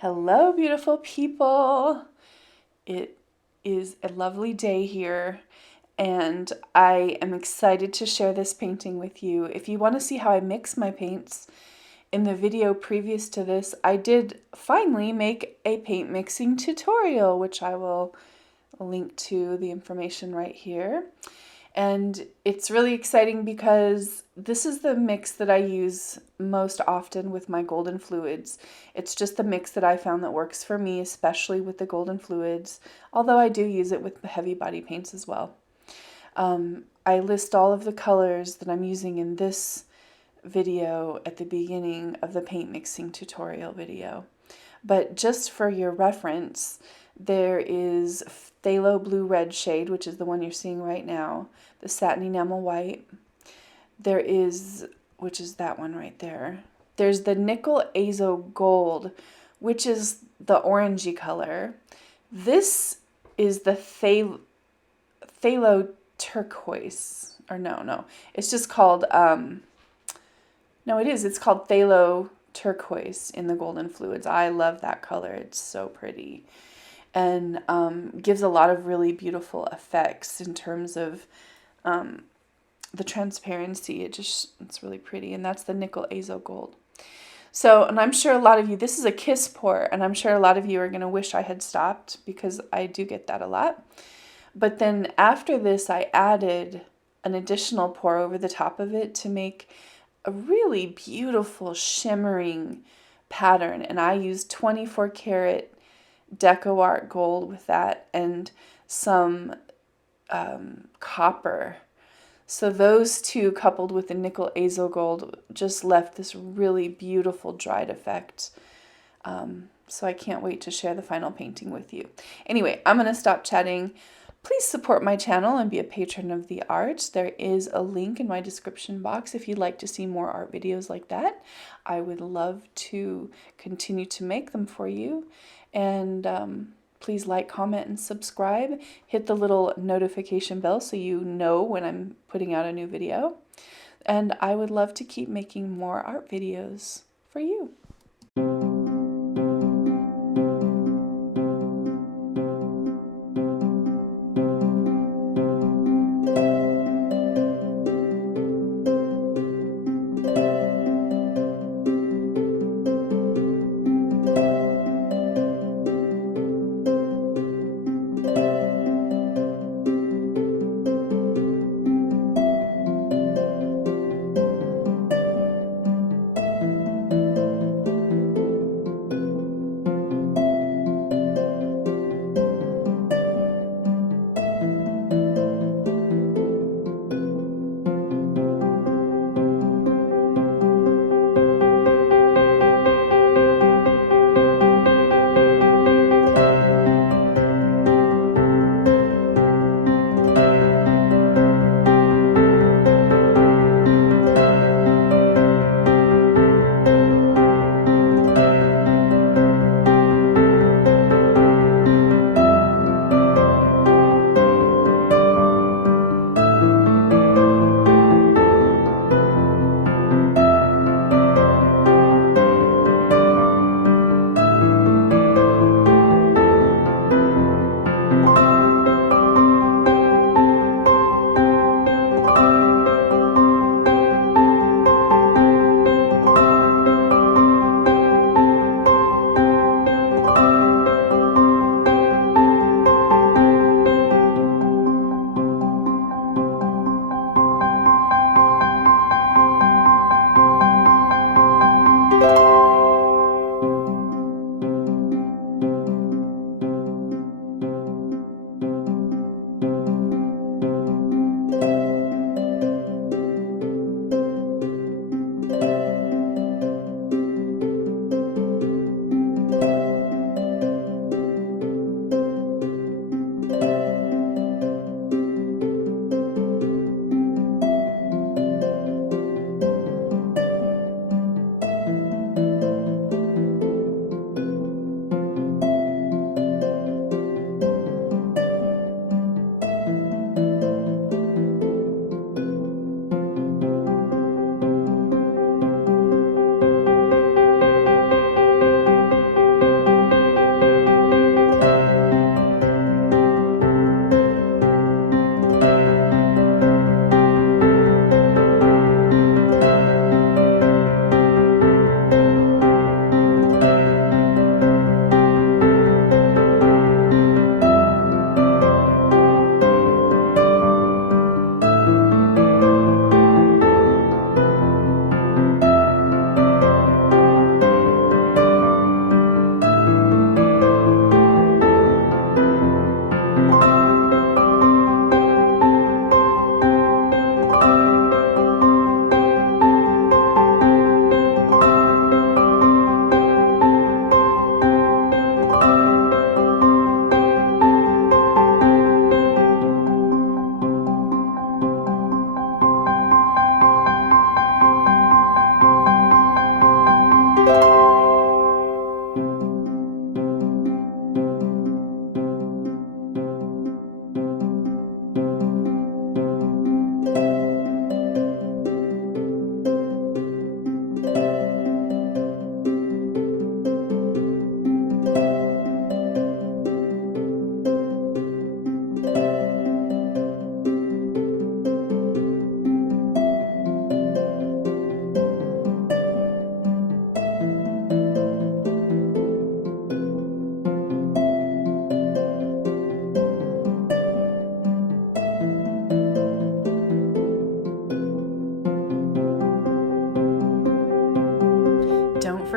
Hello, beautiful people. It is a lovely day here, and I am excited to share this painting with you. If you want to see how I mix my paints, in the video previous to this, I did finally make a paint mixing tutorial, which I will link to the information right here. And it's really exciting because this is the mix that I use most often with my golden fluids. It's just the mix that I found that works for me, especially with the golden fluids, although I do use it with the heavy body paints as well. I list all of the colors that I'm using in this video at the beginning of the paint mixing tutorial video. But just for your reference, there is phthalo blue red shade, which is the one you're seeing right now, the satin enamel white. There is, which is that one right there. There's the nickel azo gold, which is the orangey color. This is the phthalo turquoise, or no, it's just called, no, it's called phthalo turquoise in the golden fluids. I love that color. It's so pretty and gives a lot of really beautiful effects in terms of the transparency. It's really pretty, and that's the nickel azo gold. So, and I'm sure a lot of you, this is a kiss pour, and I'm sure a lot of you are going to wish I had stopped because I do get that a lot. But then after this, I added an additional pour over the top of it to make a really beautiful shimmering pattern, and I used 24 karat Decoart gold with that and some copper. So those two coupled with the nickel azo gold just left this really beautiful dried effect. So I can't wait to share the final painting with you. Anyway, I'm going to stop chatting. Please support my channel and be a patron of the art. There is a link in my description box if you'd like to see more art videos like that. I would love to continue to make them for you. And please like, comment, and subscribe. Hit the little notification bell so you know when I'm putting out a new video. And I would love to keep making more art videos for you.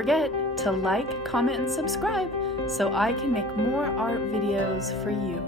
forget to like, comment, and subscribe so I can make more art videos for you.